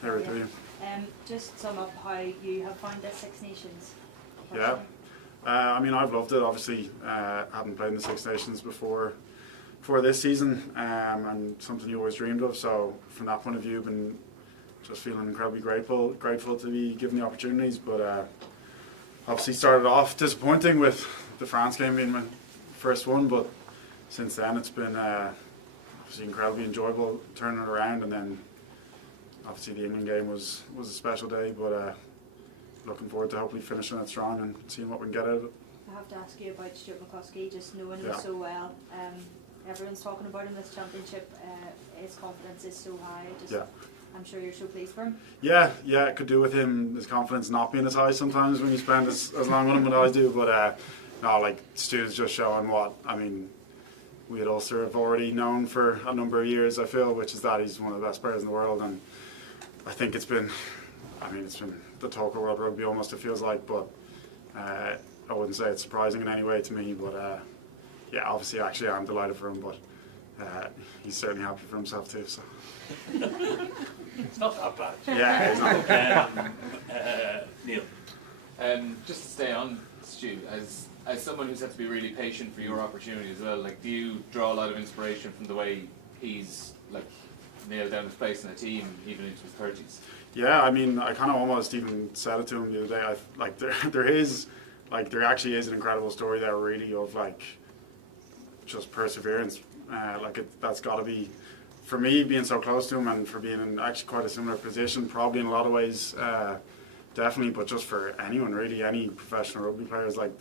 Hey, right there. Just sum up how you have found this Six Nations. Yeah, I mean, I've loved it. Obviously, hadn't played in the Six Nations before this season, and something you always dreamed of. So from that point of view, been just feeling incredibly grateful to be given the opportunities. But obviously started off disappointing with the France game being my first one, but since then it's been obviously incredibly enjoyable turning it around, and then obviously the England game was a special day, but looking forward to hopefully finishing it strong and seeing what we can get out of it. I have to ask you about Stuart McCloskey, just knowing him so well. Everyone's talking about him this championship. His confidence is so high. I'm sure you're so pleased for him. Yeah, it could do with him, his confidence not being as high sometimes when you spend as long with him as I do. But no, like Stu's just showing what, I mean, we at Ulster have already known for a number of years, I feel, which is that he's one of the best players in the world. And I think it's been the talk of world rugby almost, it feels like, but I wouldn't say it's surprising in any way to me. But yeah, obviously actually I'm delighted for him, but he's certainly happy for himself too. So it's not that bad. Yeah, it's not. Neil, just to stay on Stu, as someone who's had to be really patient for your opportunity as well, like, do you draw a lot of inspiration from the way he's like nailed down his place in the team even into his 30s? Yeah, I mean, I kind of almost even said it to him the other day. There actually is an incredible story there, really, of like just perseverance. That's got to be, for me, being so close to him, and for being in actually quite a similar position, probably in a lot of ways, definitely. But just for anyone, really, any professional rugby players, like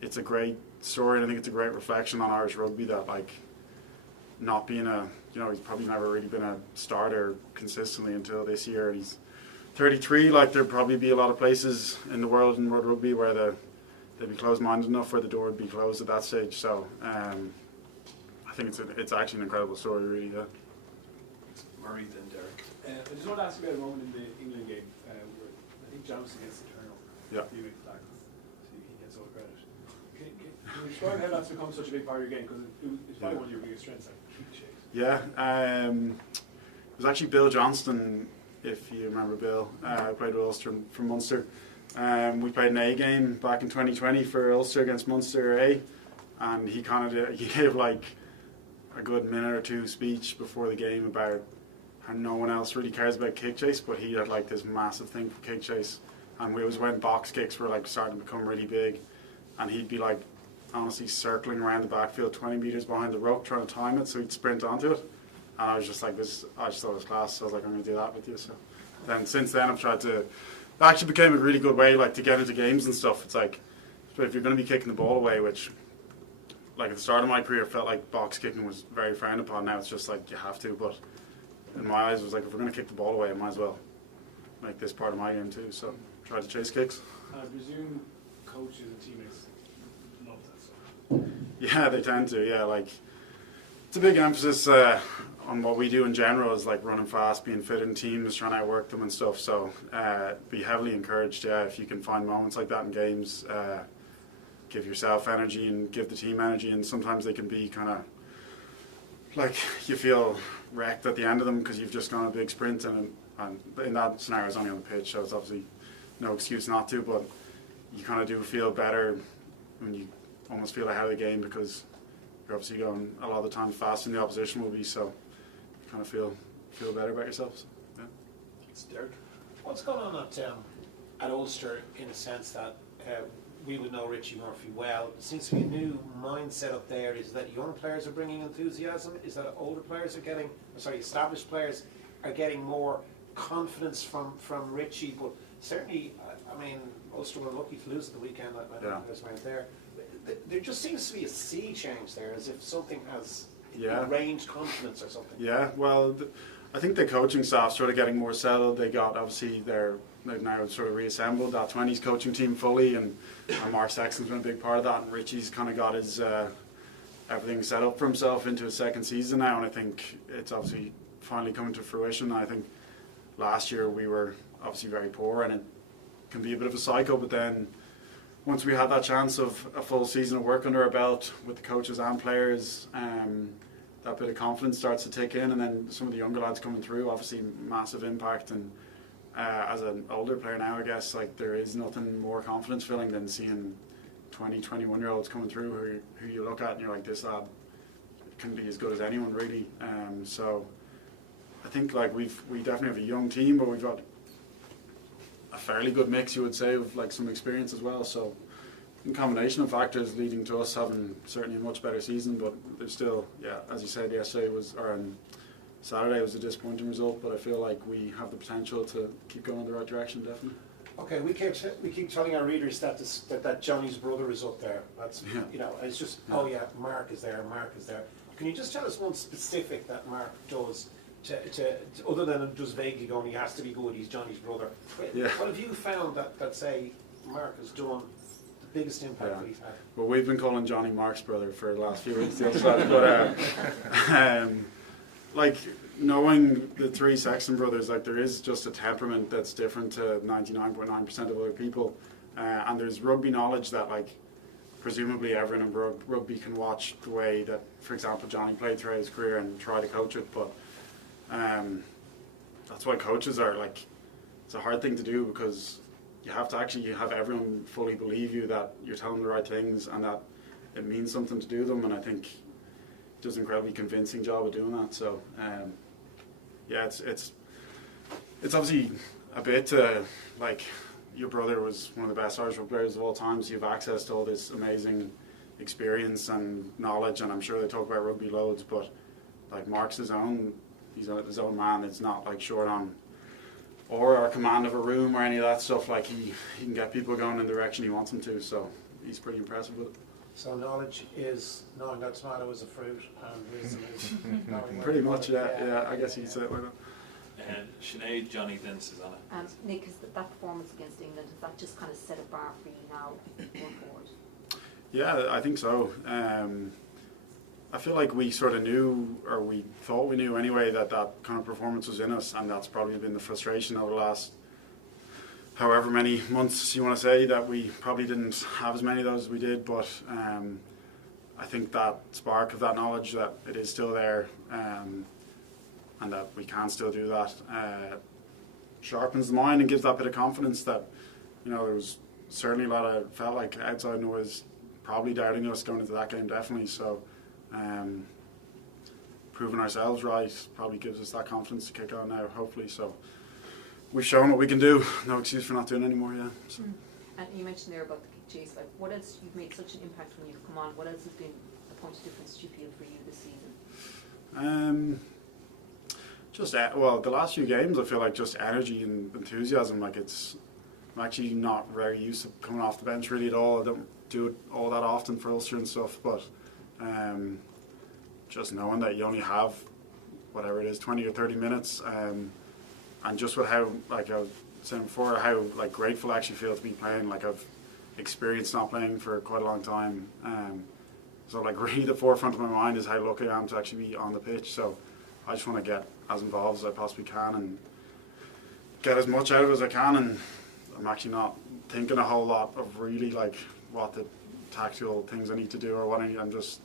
it's a great story, and I think it's a great reflection on Irish rugby that, like, not being he's probably never really been a starter consistently until this year. He's 33. Like, there'd probably be a lot of places in the world in world rugby where they'd be closed-minded enough where the door would be closed at that stage. So I think it's actually an incredible story, really. Yeah. Murray and Derek. I just want to ask you about a moment in the England game where I think Johnson gets the turnover. Yeah. A few weeks back, so he gets all the credit. Can you describe how that's become such a big part of your game? Because it's probably one of your biggest strengths, like kick shakes. Yeah, it was actually Bill Johnston, if you remember Bill. I played with Ulster from Munster. We played an A game back in 2020 for Ulster against Munster A, and he gave like a good minute or two speech before the game about how no one else really cares about kick chase, but he had like this massive thing for kick chase, and it was when box kicks were like starting to become really big, and he'd be like honestly circling around the backfield 20 metres behind the ruck trying to time it so he'd sprint onto it, and I was just like, I just thought it was class, so I was like, I'm going to do that with you. So then since then I've tried to, it actually became a really good way like to get into games and stuff. It's like, if you're going to be kicking the ball away, which like at the start of my career felt like box kicking was very frowned upon, now it's just like you have to, but in my eyes it was like, if we're going to kick the ball away I might as well make this part of my game too, so try to chase kicks. I presume coaches and teammates love that stuff. Yeah, they tend to. Yeah, like it's a big emphasis on what we do in general, is like running fast, being fit in teams, trying to outwork them and stuff. So be heavily encouraged. Yeah, if you can find moments like that in games, give yourself energy and give the team energy. And sometimes they can be kind of like you feel wrecked at the end of them because you've just gone a big sprint, and in that scenario it's only on the pitch, so it's obviously no excuse not to. But you kind of do feel better when you almost feel ahead of the game, because you're obviously going a lot of the time faster than the opposition will be, so you kind of feel better about yourself. So, yeah. It's Derek. What's going on at Ulster, in a sense that we would know Richie Murphy well? It seems to be a new mindset up there. Is that young players are bringing enthusiasm? Is that older players are getting, established players are getting more confidence from Richie? But certainly, I mean, Ulster were lucky to lose at the weekend. I was around there. There just seems to be a sea change there, as if something has ingrained confidence or something. Yeah, well, I think the coaching staff's sort of getting more settled. They got, obviously, they've now sort of reassembled that 20s coaching team fully, and Mark Sexton's been a big part of that, and Richie's kind of got his everything set up for himself into his second season now, and I think it's obviously finally coming to fruition. I think last year we were obviously very poor, and it can be a bit of a cycle, but then once we had that chance of a full season of work under our belt with the coaches and players, then that bit of confidence starts to tick in, and then some of the younger lads coming through, obviously massive impact. And as an older player now, I guess, like, there is nothing more confidence filling than seeing 20, 21-year-olds coming through who you look at and you're like, this lad can be as good as anyone, really. So I think, like, we definitely have a young team, but we've got a fairly good mix, you would say, of like some experience as well. So a combination of factors leading to us having certainly a much better season, but there's still, as you said, yesterday on Saturday was a disappointing result, but I feel like we have the potential to keep going in the right direction, definitely. Okay, we keep telling our readers that Johnny's brother is up there. That's it's just Mark is there. Can you just tell us one specific that Mark does to other than just vaguely going, he has to be good, he's Johnny's brother? Yeah. What have you found that say Mark has done the biggest impact that he's had? Well, we've been calling Johnny Mark's brother for the last few weeks, but like, knowing the three Sexton brothers, like, there is just a temperament that's different to 99.9% of other people, and there's rugby knowledge that, like, presumably everyone in rugby can watch the way that, for example, Johnny played throughout his career and try to coach it, but that's why coaches are, like, it's a hard thing to do, because you have to actually have everyone fully believe you that you're telling the right things and that it means something to do them, and I think he does an incredibly convincing job of doing that. So it's obviously a bit like, your brother was one of the best Irish rugby players of all time, so you have access to all this amazing experience and knowledge, and I'm sure they talk about rugby loads, but like, Mark's his own man. It's not like short on or command of a room or any of that stuff. Like, he can get people going in the direction he wants them to, so he's pretty impressive with it. So knowledge is knowing that tomato is a fruit, and wisdom is knowing pretty much, I guess you'd say it like that. And Sinead, Johnny Vince is on it. Nick, is that performance against England, does that just kind of set a bar for you now going forward? Yeah, I think so. I feel like we sort of knew, or we thought we knew anyway, that kind of performance was in us, and that's probably been the frustration over the last however many months you want to say, that we probably didn't have as many of those as we did, but I think that spark of that knowledge that it is still there, and that we can still do that, sharpens the mind and gives that bit of confidence that, there was certainly a lot of, felt like, outside noise probably doubting us going into that game, definitely. So proving ourselves right probably gives us that confidence to kick on now, hopefully. So we've shown what we can do. No excuse for not doing it anymore, So. And you mentioned there about the kick chase. Like, what else, you've made such an impact when you've come on, what else has been the point of difference, do you feel, for you this season? Just the last few games, I feel like just energy and enthusiasm. Like, I'm actually not very used to coming off the bench really at all. I don't do it all that often for Ulster and stuff, but just knowing that you only have whatever it is, 20 or 30 minutes, and just with how, like I was saying before, how, like, grateful I actually feel to be playing. Like, I've experienced not playing for quite a long time, so, like, really the forefront of my mind is how lucky I am to actually be on the pitch. So I just want to get as involved as I possibly can and get as much out of it as I can, and I'm actually not thinking a whole lot of really, like, what the tactical things I need to do or what I need. I'm just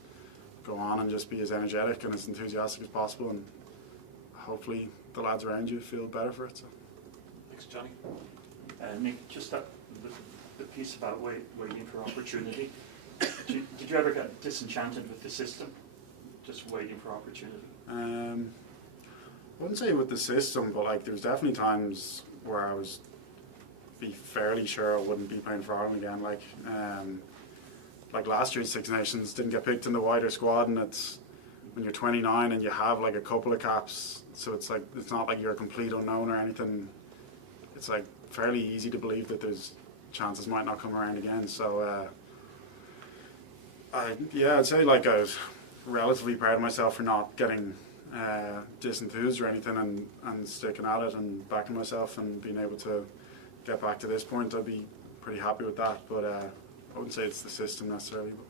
go on and just be as energetic and as enthusiastic as possible, and hopefully the lads around you feel better for it. So. Thanks, Johnny. Nick, just the piece about waiting for opportunity. Did you ever get disenchanted with the system, just waiting for opportunity? I wouldn't say with the system, but, like, there's definitely times where I was be fairly sure I wouldn't be playing for Ireland again. Like last year's Six Nations, didn't get picked in the wider squad, and it's when you're 29 and you have, like, a couple of caps, so it's like, it's not like you're a complete unknown or anything. It's, like, fairly easy to believe that there's chances might not come around again. So I'd say, like, I was relatively proud of myself for not getting disenthused or anything, and sticking at it and backing myself and being able to get back to this point. I'd be pretty happy with that, but I wouldn't say it's the system necessarily. But.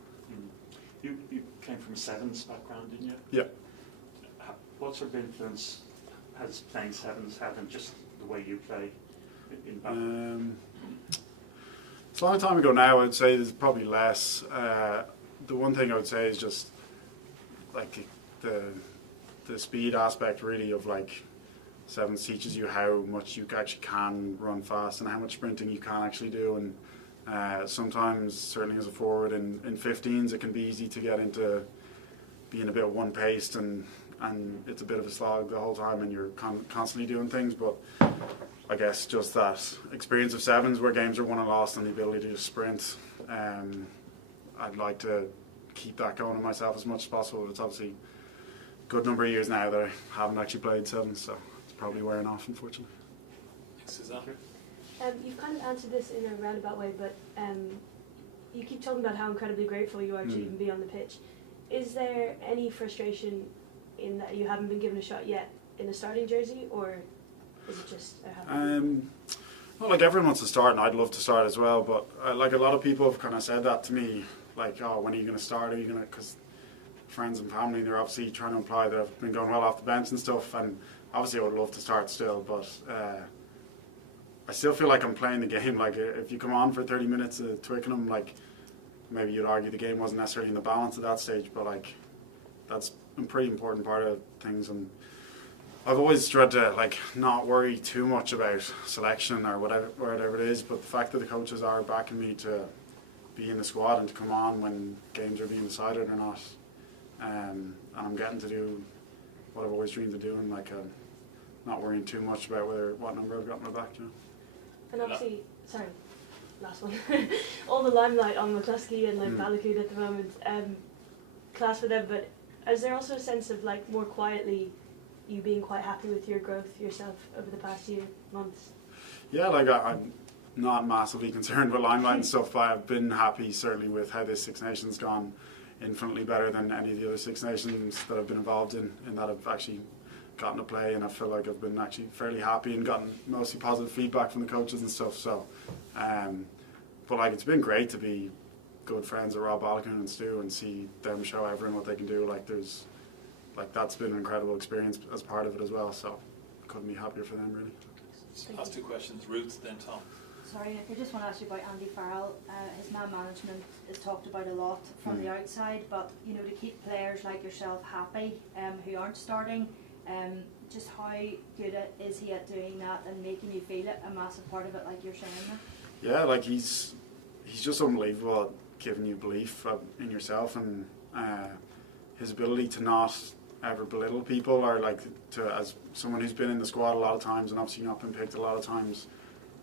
You came from a sevens background, didn't you? Yeah. What sort of influence has playing sevens had on just the way you play in background? It's a long time ago now. I'd say there's probably less. The one thing I would say is just, like, the speed aspect really of like sevens teaches you how much you actually can run fast and how much sprinting you can actually do, and sometimes certainly as a forward in 15s it can be easy to get into being a bit one-paced and it's a bit of a slog the whole time and you're constantly doing things. But I guess just that experience of sevens where games are won and lost and the ability to just sprint, I'd like to keep that going in myself as much as possible. It's obviously a good number of years now that I haven't actually played sevens, so it's probably wearing off, unfortunately. Thanks, Suzanne. You've kind of answered this in a roundabout way, but you keep talking about how incredibly grateful you are to even be on the pitch. Is there any frustration in that you haven't been given a shot yet in a starting jersey, or is it just well, like everyone wants to start, and I'd love to start as well, but like a lot of people have kind of said that to me, like, oh, when are you going to start? Are you going to, because friends and family, they're obviously trying to imply that I've been going well off the bench and stuff, and obviously I would love to start still, but I still feel like I'm playing the game. Like if you come on for 30 minutes at Twickenham, like maybe you'd argue the game wasn't necessarily in the balance at that stage, but like that's a pretty important part of things, and I've always tried to like not worry too much about selection or whatever it is, but the fact that the coaches are backing me to be in the squad and to come on when games are being decided or not, and I'm getting to do what I've always dreamed of doing, like not worrying too much about what number I've got in my back, you know. And obviously, sorry, last one. All the limelight on McCloskey and like Balakoon at the moment, class for them, but is there also a sense of like more quietly you being quite happy with your growth yourself over the past year, months? Yeah, like I'm not massively concerned with limelight and stuff, but I've been happy certainly with how this Six Nations gone, infinitely better than any of the other Six Nations that I've been involved in that I've actually gotten to play, and I feel like I've been actually fairly happy and gotten mostly positive feedback from the coaches and stuff. So, but like it's been great to be good friends with Rob Balakoon and Stu and see them show everyone what they can do. Like that's been an incredible experience as part of it as well. So, couldn't be happier for them really. Last two questions, Ruth, then Tom. Sorry, Nick, I just want to ask you about Andy Farrell. His man management is talked about a lot from the outside, but you know, to keep players like yourself happy, who aren't starting, just how good is he at doing that and making you feel it a massive part of it, like you're saying there? Yeah, like he's just unbelievable at giving you belief in yourself, and his ability to not ever belittle people, or like to, as someone who's been in the squad a lot of times and obviously not been picked a lot of times,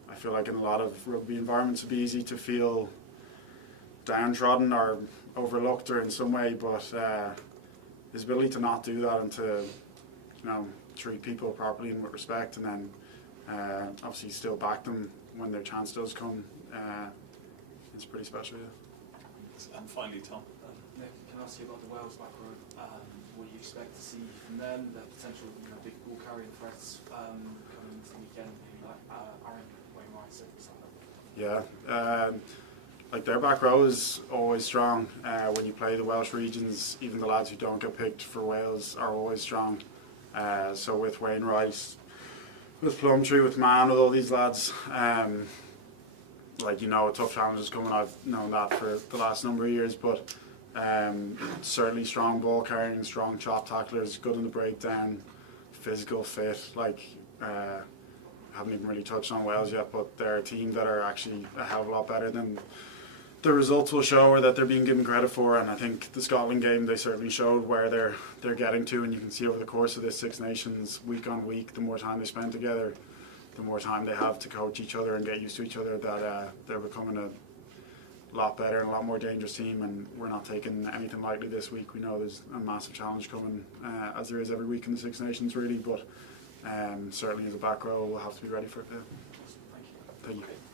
I feel like in a lot of rugby environments it'd be easy to feel downtrodden or overlooked or in some way, but his ability to not do that and to, you know, treat people properly and with respect, and then obviously still back them when their chance does come, it's pretty special. Yeah. And finally, Tom. Nick, can I ask you about the Wales back row? What do you expect to see from them? The potential, you know, big ball carrying threats coming into the weekend, maybe like Aaron Wainwright, stuff like that. Yeah, like their back row is always strong. When you play the Welsh regions, even the lads who don't get picked for Wales are always strong. So with Wainwright, with Plumtree, with Mann, with all these lads, like, you know, a tough challenge is coming. I've known that for the last number of years, but certainly strong ball carrying, strong chop tacklers, good in the breakdown, physical, fit. Like, haven't even really touched on Wales yet, but they're a team that are actually a hell of a lot better than the results will show or that they're being given credit for. And I think the Scotland game, they certainly showed where they're getting to, and you can see over the course of this Six Nations, week on week, the more time they spend together, the more time they have to coach each other and get used to each other, that they're becoming a lot better and a lot more dangerous team, and we're not taking anything lightly this week. We know there's a massive challenge coming, as there is every week in the Six Nations really, but certainly as a back row we'll have to be ready for it. Yeah. Thank you. Thank you.